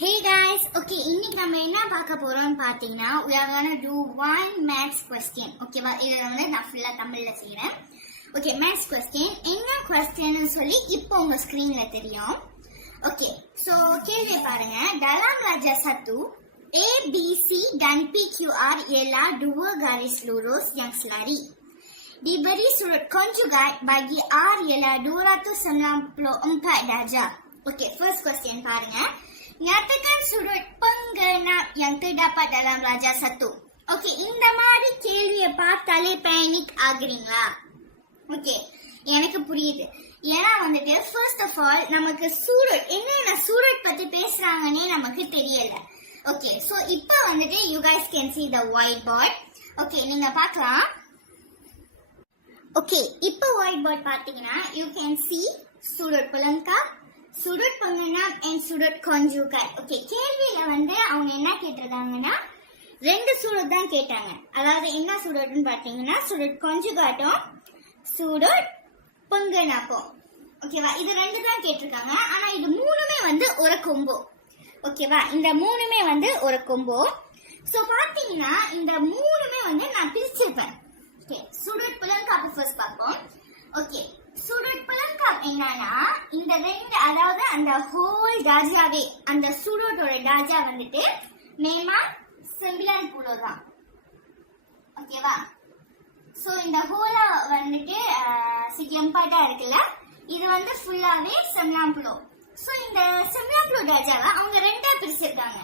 Hey guys, okay, இன்னைக்கு நம்ம என்ன பார்க்க போறோம்னு பாத்தீங்கன்னா we are going to do one maths question. ஓகேவா, இத வந்து நான் ஃபுல்லா தமிழ்ல செய்றேன். Okay, maths question. என்ன क्वेश्चन சொல்லி இப்போ உங்க ஸ்கிரீன்ல தெரியும். ஓகே, சோ கேள்வி பாருங்க. Dalam Raja 1 A B C dan P Q R ialah dua garis lurus yang selari. Diberi sudut konjugat bagi R ialah 294 darjah. Okay, first question பாருங்க. Nyatakan sudut penggenap yang terdapat dalam Raja 1. Okay, இந்த மாதிரி கேள்வியை பார்த்தாலே panic ஆகுறீங்களா? Okay, எனக்கு புரியுது. ஏன்னா வந்துட்டு first of all நமக்கு சூரட் என்னென்ன சூரட் பத்தி பேசுறாங்கன்னே நமக்கு தெரியல. ஓகே, சோ இப்போ வந்துட்டு you guys can see the whiteboard. Okay, நீங்க பார்க்கலாம். ஓகே, இப்போ whiteboard பார்த்தீங்கன்னா you can see sudut pelengkap, sudut pengenap and sudut konjugat. Okay, கேள்வியில வந்து அவங்க என்ன கேட்டிருக்காங்கன்னா ரெண்டு சூடட் தான் கேட்டாங்க. அதாவது என்ன சூடட்னு பார்த்தீங்கன்னா sudut konjugatum, sudut pengenapum. ஓகேவா, இது ரெண்டு தான் கேட்டிருக்காங்க. ஆனா இது மூணுமே வந்து ஒரு கொம்போ. ஓகேவா, இந்த மூணுமே வந்து ஒரு கொம்போ. சோ பாத்தீங்கன்னா இந்த மூணுமே வந்து நான் பிரிச்சிருப்பேன். ஓகே, sudut pelengkap ஃபர்ஸ்ட் பார்ப்போம். ஓகே, sudut pelengkap என்னன்னா இந்த ரெண்டு, அதாவது அந்த ஹோல் டாஜாவே, அந்த சூடோட்டோட டாஜா வந்துட்டு மேமா செம்பிலான் புளோ தான். ஓகேவா, சோ இந்த ஹோலா வந்துட்டு சிக்கியம்பாட்டா இருக்குல்ல, இது வந்து ஃபுல்லாவே செம்பிலான் புளோ. சோ இந்த செம்பிலான் புளோ டாஜாவை அவங்க ரெண்டா பிரிச்சிருக்காங்க.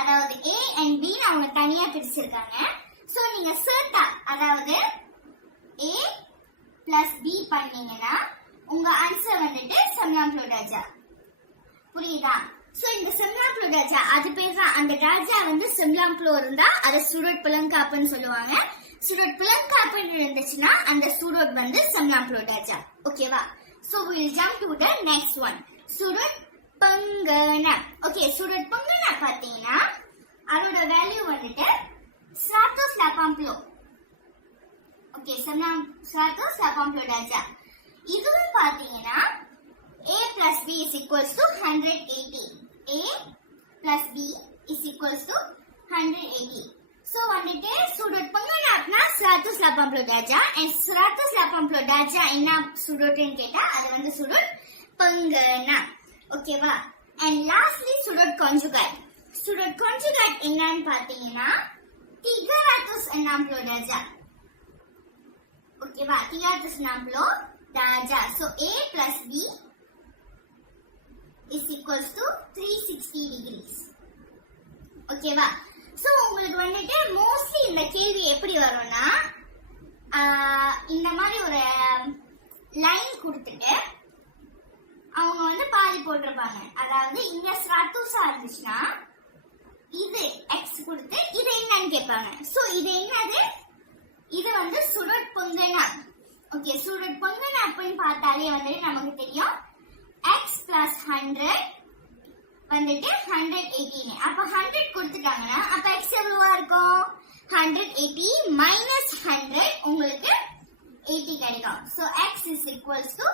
அதாவது A and B அவங்க தனியா பிரிச்சிருக்காங்க. சோ நீங்க சேர்த்தா, அதாவது A பிளஸ் B பண்ணீங்கன்னா உங்க ஆன்சர் வந்துட்டு செம்பிலான் புளோ டாஜா. புரியுதா? சோ இந்த செம்பிலான் புளோ டாஜா அது பேர் தான். அந்த டாஜா வந்து செம்பிலான் புளோ இருந்தா அது சூடட் pelengkapன்னு சொல்லுவாங்க. சூடட் pelengkapன்னு இருந்துச்சுன்னா அந்த சூடட் வந்து செம்பிலான் புளோ டாஜா. ஓகேவா? So we will jump to the next one. Sudut pengenap. Okay, sudut pengenap பாத்தீங்கன்னா அதோட வேல்யூ வந்துட்டு 180. Okay, 180 darjah. இதுவும் பாத்தீங்கன்னா A plus B is equals to 180. A plus B is equals to 180. So வந்துட்டு sudut pengenapனா 180 darjah and 180 darjah என்ன sudutன்னு கேட்டா அது வந்து sudut pengenap. ஓகேவா? and lastly sudut conjugate. sudut conjugate என்னன்னு பாத்தீங்கன்னா 360 darjah. ஓகேவா, 360 darjah. so A plus B is equals to 360 degrees. ஓகேவா, சோ உங்களுக்கு வந்துட்டு மோஸ்ட்லி இந்த கேள்வி எப்படி வரும்னா இந்த மாதிரி ஒரு லைன் கொடுத்துட்டு அவங்க வந்து பாதி போட்டிருப்பாங்க. அதாவது இங்க ஸ்ராத்துசா இருந்துச்சுன்னா இது எக்ஸ் கொடுத்து இது என்னன்னு கேட்பாங்க. சோ இது என்னது? இது வந்து sudut pengenap. ஓகே, sudut pengenapன்னு பார்த்தாலே வந்துட்டு நமக்கு தெரியும் x plus 100 வந்துட்டு 180. அப்ப 100 கொடுத்துட்டாங்கன்னா அப்ப x எவ்வளவா இருக்கும்? 180 minus 100 உங்களுக்கு 80 கிடைக்கும். So x is equals to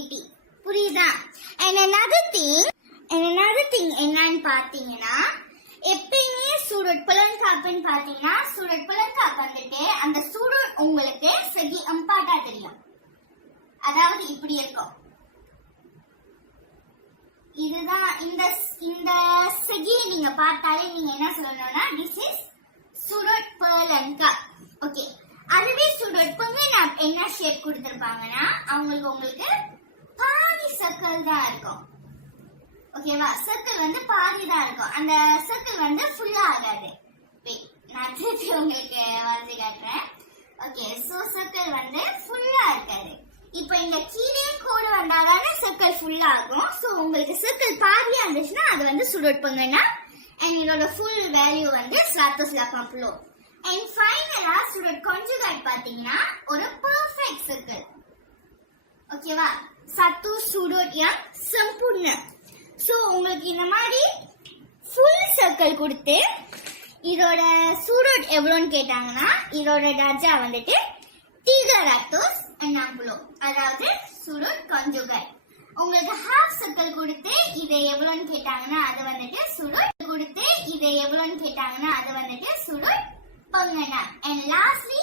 80. புரியுதா? and another thing என்னன்னு பாத்தீங்கன்னா எப்பயுமே sudut pelengkapன்னு பாத்தீங்கன்னா sudut pelengkap வந்துட்டு அந்த சூடட் உங்களுக்கு segi empatா தெரியும். அதாவது இப்படி இருக்கும். இதுதான் இந்த செகி நீங்க பார்த்தாலே நீங்க என்ன சொல்லணும்னா this is sudut pelengkap. Okay, அதுவே sudut pengenap என்ன ஷேப் கொடுத்திருப்பாங்கன்னா உங்களுக்கு பாதி சர்க்கிள் தான் இருக்கும். ஓகேவா, சர்க்கிள் வந்து பாதி தான் இருக்கும். அந்த சர்க்கிள் வந்து ஃபுல்லா ஆகாது. நான் திருப்பி உங்களுக்கு வரைஞ்சு காட்டுறேன். ஓகே, சோ சர்க்கிள் வந்து ஃபுல்லா இருக்காது. இப்போ இந்த கீழே கோடு வந்தாதானே சர்க்கிள் ஃபுல்லா ஆகும். சோ உங்களுக்கு சர்க்கிள் பாதியா இருந்துச்சுன்னா அது வந்து sudut pengenap and இதோட ஃபுல் வேல்யூ வந்து 180. and ஃபைனலா sudut conjugate பாத்தீங்கன்னா ஒரு பெர்ஃபெக்ட் சர்க்கிள். ஓகேவா, satu sudut yang sempurna. So உங்களுக்கு இந்த மாதிரி ஃபுல் சர்க்கிள் கொடுத்து இதோட சூடட் எவ்வளோன்னு கேட்டாங்கன்னா இதோட டார்ஜா வந்துட்டு 360. அதாவது sudut conjugate. உங்களுக்கு ஹாஃப் சர்க்கிள் கொடுத்து இதை எவ்வளோன்னு கேட்டாங்கன்னா அது வந்துட்டு sudut இது எவ்வளவுன்னு கேட்டாங்கன்னா அது வந்துட்டு சுருட் பங்கனா. அண்ட் லாஸ்ட்லி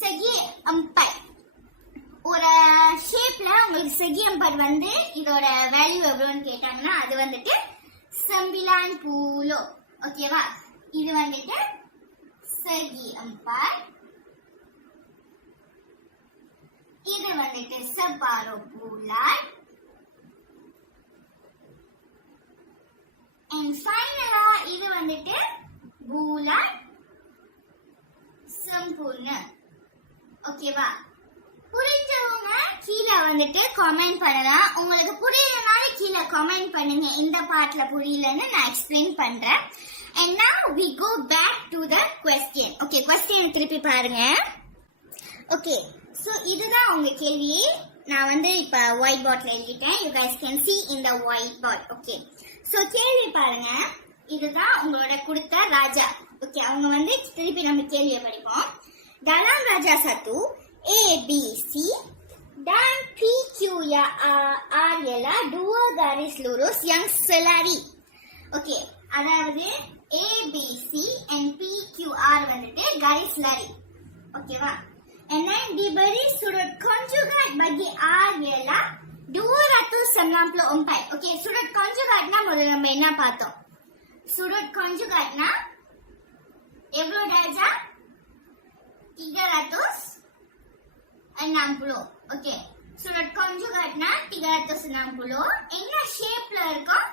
செகி அம்பை. ஒரு ஷேப்ல உங்களுக்கு செகி அம்பை வந்து இதோட வேல்யூ எவ்வளவுன்னு கேட்டாங்கன்னா அது வந்துட்டு 90. ஓகேவா? இது வந்துட்டு செகி அம்பை, இது வந்துட்டு separuh bulan. And finally இது வந்துட்டு bulan sempurna. ஓகேவா? புரிஞ்சவங்க கீழே வந்துட்டு கமெண்ட் பண்ணலாம். உங்களுக்கு புரியலனால கீழே கமெண்ட் பண்ணுங்க. இந்த பார்ட்ல புரியலன்னு நான் எக்ஸ்பிளைன் பண்றேன். And now we go back to the question. Okay, question திருப்பி பாருங்க. Okay, so இதுதான் உங்க கேள்வி. நான் வந்து இப்ப ஒயிட் போர்ட்ல எழுதிட்டேன். You guys can see in the white board. Okay, so கேள்வி பாருங்க. இதுதான் உங்களோட கொடுத்த ராஜா. ஓகே, அவங்க வந்து திருப்பி நம்ம கேள்வியை படிப்போம். dalam raja 1 A, B, C dan P, Q ya R ialah dua garis lurus yang selari. Okay, அதாவது A, B, C and P, Q, R வந்துட்டு garis lari. ஓகேவா? And then diberi sudut konjugat bagi R ialah 294. Okay, sudut konjugatனா முதல்ல நம்ம என்ன பார்த்தோம்? sudut konjugatனா எவ்வளவு ராஜா? 360. Okay, sudut konjugatனா 360. என்ன ஷேப்ல இருக்கும்?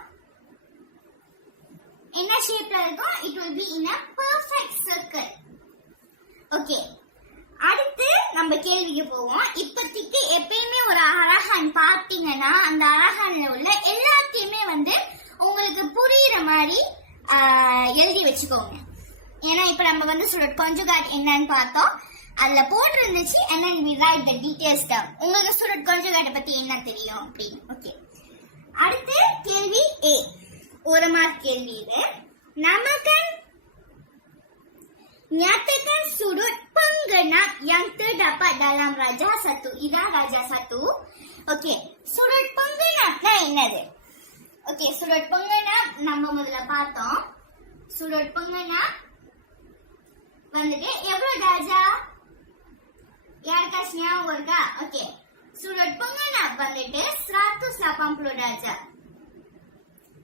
என்ன ஷேப்ல இருக்கும்? It will be in a perfect circle. Okay, அடுத்து நம்ம கேள்விக்கு போவோம். இப்போதைக்கு எப்பயுமே ஒரு அழகான் பார்த்தீங்கன்னா அந்த அழகான்ல உள்ள எல்லாத்தையுமே வந்து உங்களுக்கு புரியுற மாதிரி எழுதி வச்சுக்கோங்க. ஏன்னா இப்ப நம்ம வந்து சுடட் கான்ஜுகேட் என்னன்னு பார்த்தோம். அதுல போட்டு இருந்துச்சு and then we write the details down. உங்களுக்கு சுடட் கான்ஜுகேட் பத்தி என்ன தெரியும் அப்படின்னு. ஓகே, அடுத்து கேள்வி A, ஒரு மார்க் கேள்வி இது. Namakan nyatakan sudut penggenap yang terdapat dalam raja 1. இதான் ராஜா 1. ஓகே, sudut penggenapனா என்னது? ஓகே, sudut penggenap நம்ம முதல்ல பார்த்தோம். sudut penggenap வந்துட்டு எவ்வளவு ராஜா? யாருக்காச்சும் ஞாபகம் இருக்கா? ஓகே, sudut penggenap வந்துட்டு 180 ராஜா.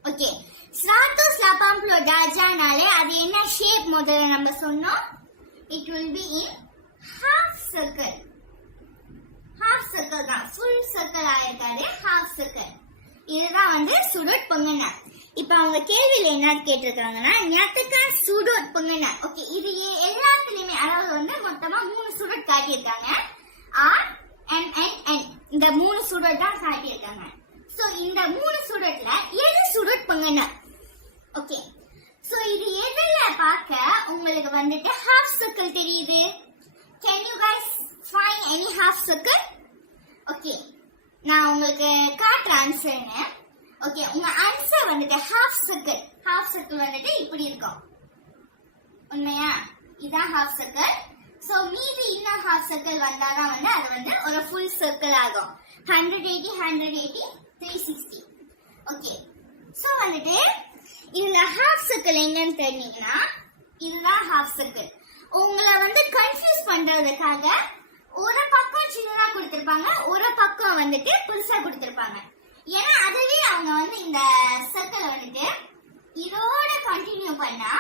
ஓகே, 180 ராஜானாலே அது என்ன ஷேப் முதல்ல நம்ம சொன்னோம்? It will be in half circle. half circle தான், full circle ஆயிருக்காது, half circle. இதுதான் வந்து சுடட் பங்கனா. இப்ப அவங்க கேள்வியில என்ன கேட்டிருக்காங்கன்னா nyatakan sudut pengena. ஓகே, இது எல்லாத்துலயுமே அதாவது வந்து மொத்தமா 3 சுடட் காட்டியிருக்காங்க. R, M, N, N இந்த 3 சுடட் தான் காட்டியிருக்காங்க. சோ இந்த 3 சுடட்ல எது சுடட் பங்கனா? ஓகே, சோ இது எதுல பார்க்க உங்களுக்கு வந்துட்டு half circle தெரியுது? Can you guys find any half circle? Okay, நான் உங்களுக்கு காட்டுற ஆன்சர்ங்க. ஓகே, உங்க ஆன்சர் வந்துட்டு half circle. half circle வந்துட்டு இப்படி இருக்கும். உண்மையா? இதான் half circle. சோ மீதி இன்னும் half circle வந்தாதான் வந்து அது வந்து ஒரு full circle ஆகும். 180 180 360. ஓகே, சோ வந்துட்டு இதுல half circle எங்கன்னு தெரிஞ்சீங்கன்னா இதுதான் half circle. உங்களை வந்து கன்ஃபியூஸ் பண்றதுக்காக ஒரு பக்கம் சின்னதா கொடுத்திருப்பாங்க, ஒரு பக்கம் வந்துட்டு பெருசா கொடுத்திருப்பாங்க. ஏன்னா அதுவே அவங்க வந்து இந்த சர்க்கிள் வந்துட்டு இதோட கண்டினியூ பண்ணா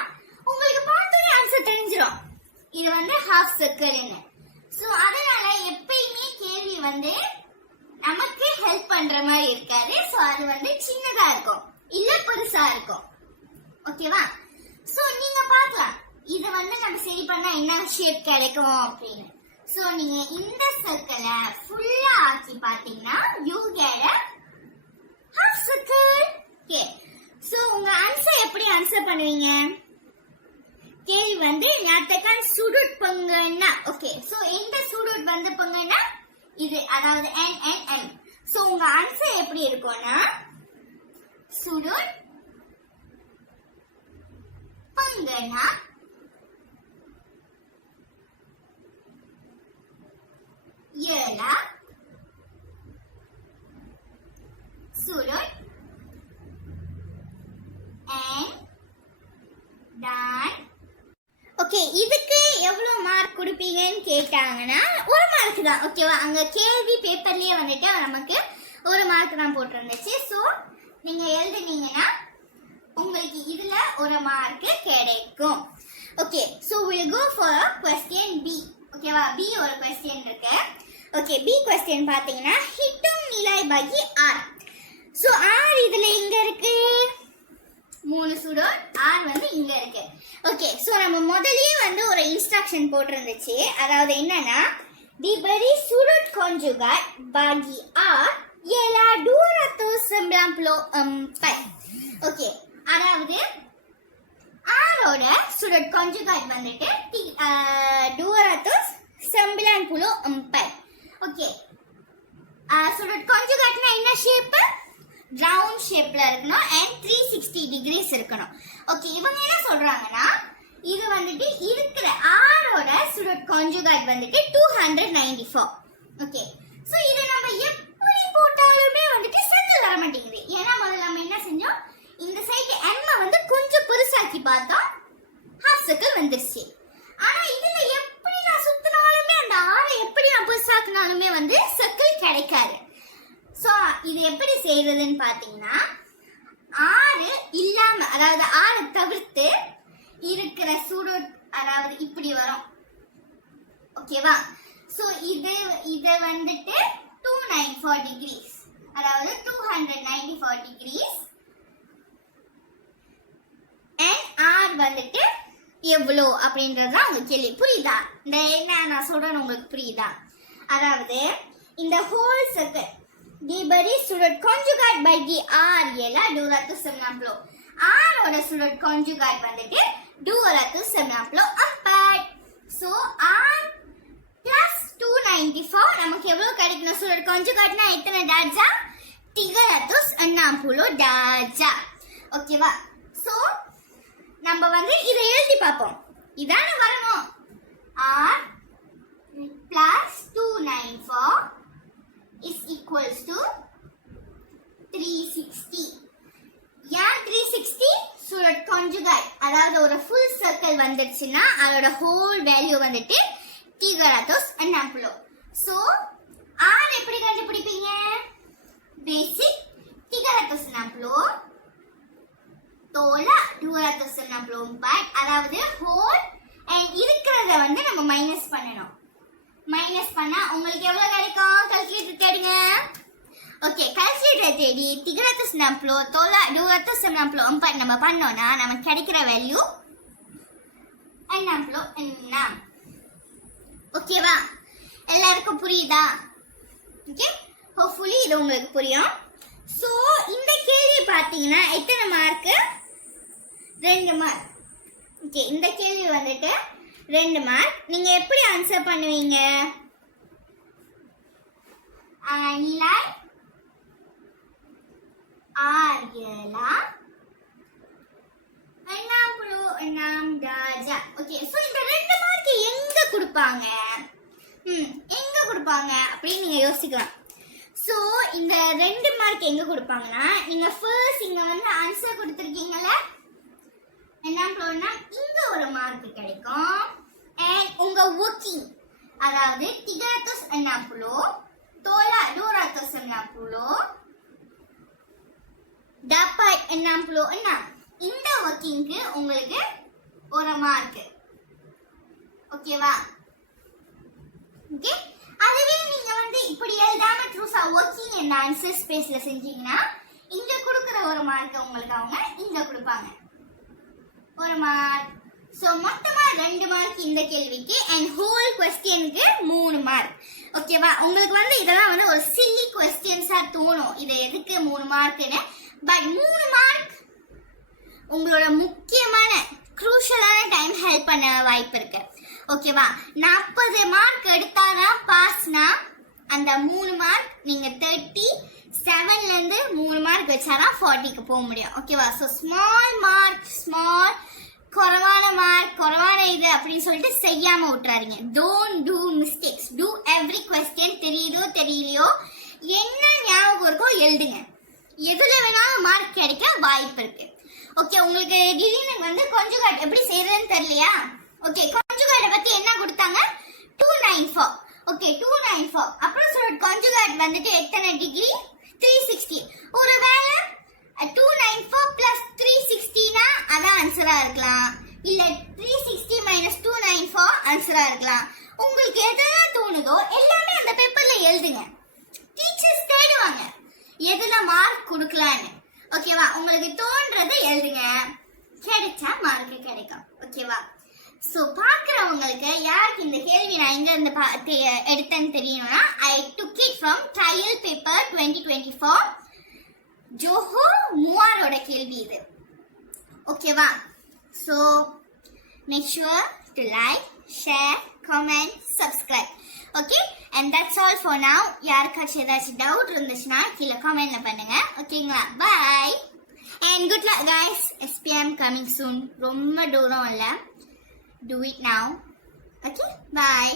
உங்களுக்கு பார்த்தோன்னே ஆன்சர் தெரிஞ்சிடும் இது வந்து half circle. சோ அதனால எப்பயுமே கேள்வி வந்து நமக்கு ஹெல்ப் பண்ற மாதிரி இருக்காது. சோ அது வந்து சின்னதா இருக்கும் இல்ல பெருசா இருக்கும். ஓகேவா? சோ நீங்க பார்க்கலாம் இது வந்து நம்ம சரி பண்ணா என்ன ஷேப் கிடைக்கும் அப்படின்னு. சோ நீங்க இந்த சர்க்கிளை ஃபுல்லா ஆக்கி பாத்தீங்கன்னா you get a half circle. Okay, so உங்க ஆன்சர் எப்படி ஆன்சர் பண்ணுவீங்க? கேள்வி வந்து nyatakan sudut pengena. Okay, so இந்த sudut வந்து பங்கனா இது அதாவது n n n. சோ உங்க ஆன்சர் எப்படி இருக்கும்னா sudut pengena ialah sudut n டன். ஓகே, இதுக்கு எவ்வளவு மார்க் கொடுப்பீங்கன்னு கேட்டாங்கன்னா 1 மார்க் தான். ஓகேவா, அங்க கேள்வி பேப்பர்லயே வந்துட்டு நமக்கு 1 மார்க் தான் போட்டிருந்துச்சு. ஸோ நீங்க எழுதுனீங்கன்னா உங்களுக்கு இதுல 1 மார்க் கிடைக்கும். Okay, so we'll go for question B. ஓகேவா, B ஒரு கொஸ்டின் இருக்கு. ஓகே, B கொஸ்டின் பாத்தீங்கன்னா ஹிட்டும் நிலை பகி R. ஸோ R இதுல எங்க இருக்கு? 3 சுடோட், R வந்து இங்க இருக்கு. ஓகே, ஸோ நம்ம முதல்லயே வந்து ஒரு இன்ஸ்ட்ரக்ஷன் போட்டிருந்துச்சு. அதாவது என்னன்னா diberi sudut konjugat bagi R ialah 294. Okay, அதாவது ஆரோட சுடட் கான்ஜுகேட் வந்துட்டு 294. ஓகே, சுடட் கான்ஜுகேட்னா என்ன ஷேப்? ரவுண்ட் ஷேப்ல இருக்கணும் and 360 டிகிரிஸ் இருக்கணும். ஓகே, இவங்க என்ன சொல்றாங்கன்னா இது வந்துட்டு இருக்கிற ஆரோட சுடட் கான்ஜுகேட் வந்துட்டு 294. ஓகே, சோ இத நம்ம எப்படி போட்டாலுமே வந்துட்டு சர்க்கிள் வர மாட்டேங்குது. ஏன்னா முதல்ல நம்ம என்ன செஞ்சோம், இந்த சைடு m வந்து கொஞ்சம் பெருசாக்கி பார்த்தோம், ஹாஃப் சர்க்கிள் வந்துருச்சு. ஆனா இதுல எப்படி நான் சுத்தினாலுமே அந்த ஆரை எப்படி நான் பெருசாக்கினாலுமே வந்து சர்க்கிள் கிடைக்காது. சோ இது எப்படி செய்யறதுன்னு பாத்தீங்கன்னா 6 இல்லாம, அதாவது 6 தவிர்த்து இருக்கிற சுடோட், அதாவது இப்படி வரும். ஓகேவா, சோ இது வந்துட்டு 294 டிகிரிஸ், அதாவது 294 டிகிரிஸ். and R வந்துட்டு எவ்வளோ அப்படின்றது அவங்க கேள்வி. புரியுதா? இந்த என்ன நான் சொல்றேன் உங்களுக்கு புரியுதா? அதாவது இந்த whole circle diberi sudut konjugat bagi R ialah 294. R ஓட சுடட் கான்ஜுகேட் வந்துட்டு 294. So R plus 294 நமக்கு எவ்வளவு கிடைக்கணும்? சுடட் கான்ஜுகேட்னா எத்தனை டார்ஜா? 360 டார்ஜா. ஓகேவா, சோ நம்ம வந்து இதை எழுதி பார்ப்போம். இதான வரணும். R plus 294 is equals to 360. ஏன் 360? சுடட் கான்ஜுகேட், அதாவது ஒரு ஃபுல் சர்க்கிள் வந்துடுச்சுன்னா அதோட ஹோல் வேல்யூ வந்துட்டு 360. சோ R எப்படி கண்டுபிடிப்பீங்க? பேசிக் 360 தோலா 294, அதாவது ஹோல் and இருக்கிறத வந்து நம்ம மைனஸ் பண்ணணும். மைனஸ் பண்ணா உங்களுக்கு எவ்வளவு கிடைக்கும்? கால்குலேட்டர் தேடுங்க. ஓகே, கால்குலேட்டர் தேடி 360 தோலா 294 நம்ம பண்ணோம்னா நமக்கு கிடைக்கிற வேல்யூ 6. ஓகேவா, எல்லாருக்கும் புரியுதா? ஓகே, ஹோப்ஃபுல்லி இது உங்களுக்கு புரியும். சோ இந்த கேள்வி பாத்தீங்கன்னா எத்தனை மார்க்? 2 மார்க். ஓகே, இந்த கேள்வி வந்துட்டு 2 மார்க். நீங்க எப்படி ஆன்சர் பண்ணுவீங்க? நிலை R ialah 66 டார்ஜா. ஓகே, சோ இந்த 2 மார்க் எங்க கொடுப்பாங்க? எங்க கொடுப்பாங்க அப்படின்னு நீங்க யோசிக்கலாம். சோ இந்த 2 மார்க் எங்க கொடுப்பாங்கன்னா, நீங்க ஃபர்ஸ்ட் இங்க வந்து ஆன்சர் கொடுத்திருக்கீங்கல, என்ன ப்ளோனா இங்க ஒரு மார்க் கிடைக்கும். and உங்க வொர்க்கிங், அதாவது 360 tolak 290 dapat 66. இந்த வொர்க்கிங்க்கு உங்களுக்கு 1 மார்க். ஓகேவா? ஓகே, அதுவே நீங்க வந்து இப்படி எழுதாம ட்ரூஸா வொர்க்கிங் and ஆன்சர் ஸ்பேஸ்ல செஞ்சீங்கன்னா இங்க கொடுக்கிற 1 மார்க் உங்களுக்கு அவங்க இங்க கொடுப்பாங்க 1 மார்க். சோ மொத்தமா 2 மார்க் இந்த கேள்விக்கு and ஹோல் क्वेश्चनக்கு 3 மார்க். ஓகேவா, உங்களுக்கு வந்து இதெல்லாம் வந்து ஒரு சில்லி क्वेश्चंसா தோணும், இது எதுக்கு 3 மார்க்னு. பட் 3 மார்க் உங்களோட முக்கியமான க்ரூஷியலான டைம் ஹெல்ப் பண்ண வாய்ப்பு இருக்கு. ஓகேவா, 40 மார்க் எடுத்தாதான் பாஸ்னா அந்த 3 மார்க் நீங்க 37ல இருந்து 3 மார்க் வச்சாதான் 40க்கு போக முடியும். ஓகேவா, சோ ஸ்மால் மார்க், ஸ்மால் குறைவான மார்க், குறைவான இது அப்படின்னு சொல்லிட்டு செய்யாம விட்டுறாதீங்க. Don't do mistakes, do every question. தெரியுதோ தெரியலையோ என்ன ஞாபகம் இருக்கோ எழுதுங்க. எதுல வேணாலும் மார்க் கிடைக்க வாய்ப்பு இருக்கு. ஓகே உங்களுக்கு திடீர்னு வந்து conjugate எப்படி செய்யறதுன்னு தெரியலையா? ஓகே conjugate பத்தி என்ன கொடுத்தாங்க? 294. ஓகே 294. அப்புறம் சொல்ற conjugate வந்துட்டு எத்தனை டிகிரி? 360. ஒருவேளை 294 plus 360 னா அதான் ஆன்சரா இருக்கலாம். இல்ல 360 minus 294 ஆன்சரா இருக்கலாம். உங்களுக்கு எதெல்லாம் தோணுதோ எல்லாமே அந்த பேப்பர்ல எழுதுங்க. டீச்சர்ஸ் தேடுவாங்க எதுல மார்க் கொடுக்கலான்னு. ஓகேவா? உங்களுக்கு தோன்றதை எழுதுங்க, கிடைச்சா மார்க் கிடைக்கும். ஓகேவா? சோ பாக்குறவங்களுக்கு யாருக்கு இந்த கேள்வி நான் எங்க இருந்து எடுத்தேன்னு தெரியணும்னா I took it from trial paper 2024 Zoho மூவாரோட கேள்வி இது. ஓகேவா? So make sure to like, share, comment, subscribe. Okay, and that's all for now. யாருக்காச்சும் ஏதாச்சும் டவுட் இருந்துச்சுன்னா கீழே கமெண்ட்ல பண்ணுங்க. ஓகேங்களா? bye and good luck guys. SPM coming soon. ரொம்ப தூரம் இல்ல. Do it now. Okay, bye.